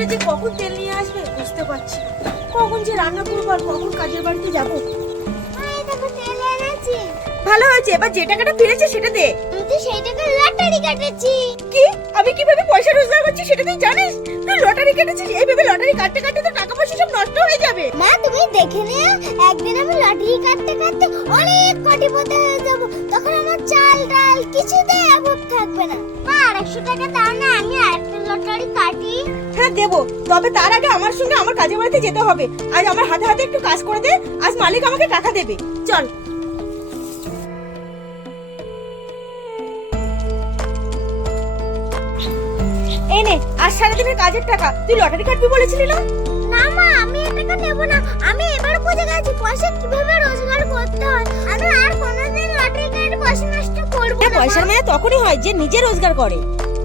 ছেলে যে কখন তেল নিয়ে আসবে বুঝতে পারছি না। কখন যে রান্না করবো আর কখন কাজের বাড়িতে যাবো। এই দেখো তেল এনেছি। ভালো হয়েছে, এবার যে টাকাটা ফিরেছে সেটা দে। আমি তো সেই টাকা লটারি কাটেছি। কি? আমি কিভাবে পয়সা রোজগার করছি সেটা তুই জানিস? তুই লটারি কেটেছিস, এইভাবে লটারি কাটতে কাটতে তো টাকা পয়সা সব নষ্ট হয়ে যাবে। মা তুমি দেখে নিও, একদিন আমি লটারি কাটতে কাটতে অনেক কোটিপতি হয়ে যাব। তখন আমার চাল ডাল কিছুতেই অভাব থাকবে না। মা 100 টাকা দাও না, আমি আরেকটা লটারি কাটি। হ্যাঁ দেবো, তবে তার আগে আমার সঙ্গে আমার কাজের বাড়িতে যেতে হবে। আজ আমার হাতে হাতে একটু কাজ করে দে, আজ মালিক আমাকে টাকা দেবে। চল। এই নে, আজ সারাদিনের কাজের টাকা। তুই লটারি কাটবি বলেছিলি না? না মা, আমি এই টাকা নেব না। আমি এবার বুঝে গেছি পয়সা কিভাবে রোজগার করতে হয়। আমি আর কোনোদিন লটারি কেটে পয়সা নষ্ট করব না। পয়সার মায়া তখনই হয় যে নিজে রোজগার করে।